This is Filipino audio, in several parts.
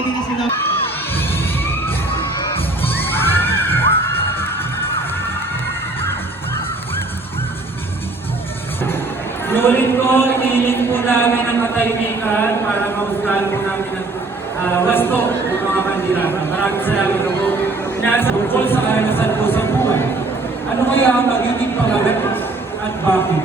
ready na sila. Ulit ko, inihiling po namin ang katahimikan para mausgahan po namin ang wasto ng mga kandidato. Maraming salamat po. Nasa tungkol sa karanasan po sa buhay. Ano kaya ang magiging pagagat at bakit?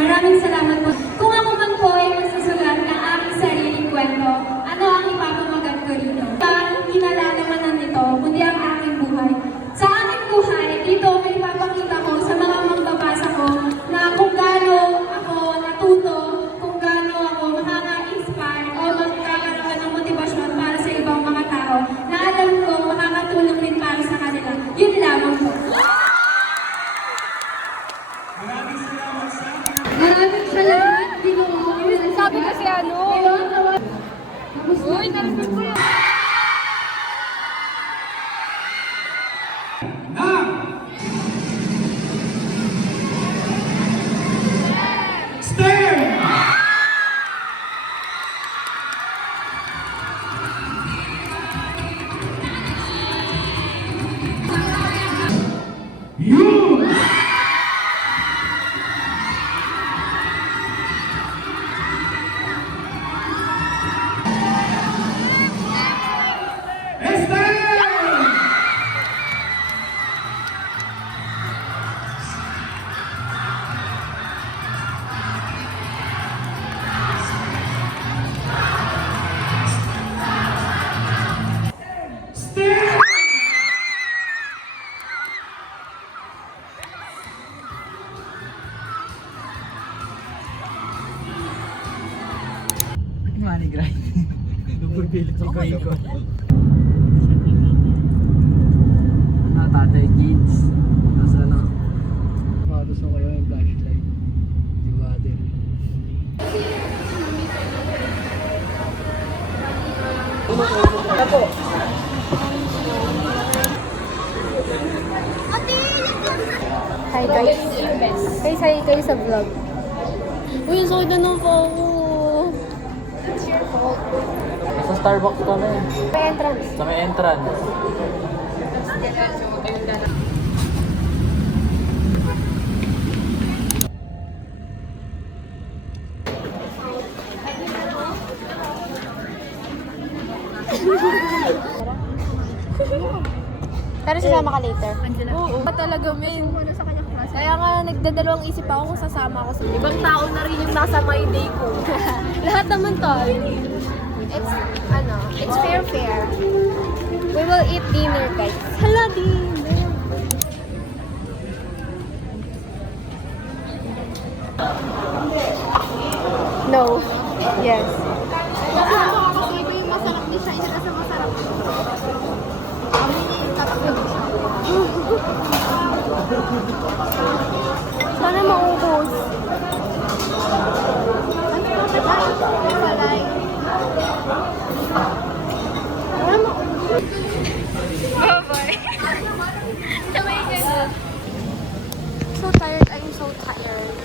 Maraming salamat po. Kung ako man po ay magsusulat ng aking sariling kwento, ano ang ipapamagat ko rito? Hindi nalalaman nito, kundi ang aking buhay. Sa aking buhay, dito may ipapakita ko sa mga magbabasa ko na kung gaano ako natuto, kung gaano ako makaka-inspire o magkakaroon ng motibasyon para sa ibang mga tao na alam ko makakatulong din para sa kanila. Yun lamang po. Maraming salamat, Ginoo. Sabi kasi ano? Uy, narinig ko yun. Money grind. Nagpagpilit ako ikaw. Tatay kids. Tapos ano? Matos ako kayo yung flashlight. Diba din? Ako. Hi guys. Guys, hi kayo sa vlog. Uy, so ganun po ako. Sa Starbucks ka na eh. May entrance. Sa may entrance. Pero sasama ka later? Oo. Talaga, men. Kaya nga, nagdadalawang isip ako kung sasama ako sa ibang tao na rin yung nasa my day ko. Lahat naman to. It's fair. We will eat dinner, guys. Hala, dinner. No. Yes. Kasi ito yung masarap design na sa masarap. Sana maubos. Bye-bye. So tired. I'm so tired.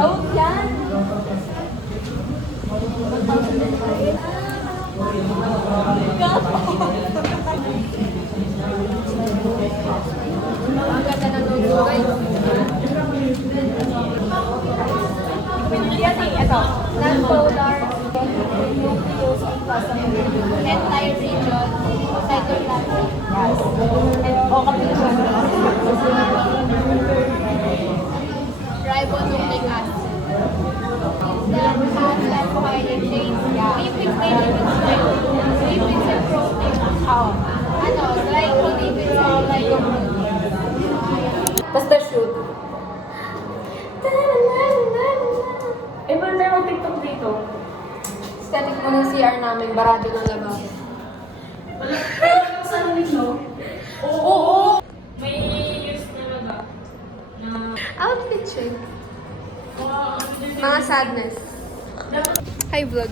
Out yan. Ang ganda ng logo, guys. Yan eh, ito. Non-polar nucleus of plasma. Entire region. Cytoplasmic gas. And occultation. Ribonucleic acid. That has carbohydrate chains. Lipids and protein. Glycolipids and glycoprotein. Tapos the shoot. Eh, ba't meron TikTok dito? Static mo ng CR namin, barado ng labas. Wala. Saan nito? Oo! May use talaga. Outfit check. Mga sadness. Hi, vlog.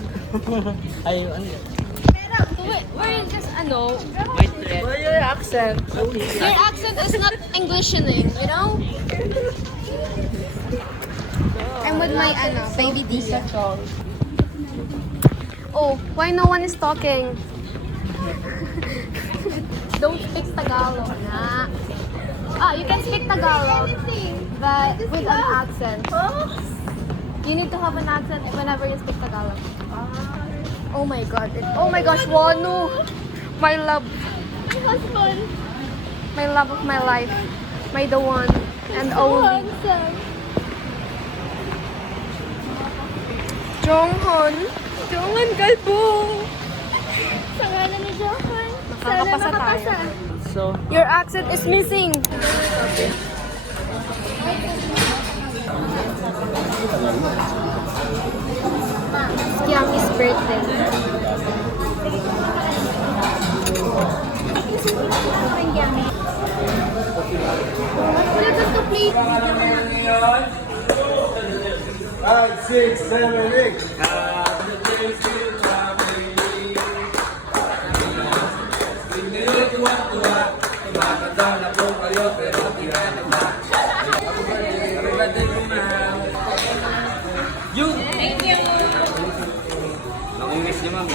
Ay, ano yun? Pero, we're just, Wait, your accent. Your accent is not Englishening, you know? I'm with my baby Dika. Oh, why no one is talking? Don't speak Tagalog. Nah. You can speak Tagalog, but with an accent. You need to have an accent whenever you speak Tagalog. Oh my god. Oh my gosh, Wanu! My love. My husband. My love of my life. My the one and only. Jonghon. Jonghon Galbo. Sa ngalan ni Johan. Makakapasa tayo. So, Your accent is missing. Kiami's birthday. Wala ka to play. 5, 6, 7, 8. Thank you! Nakamiss niyo, ma'am.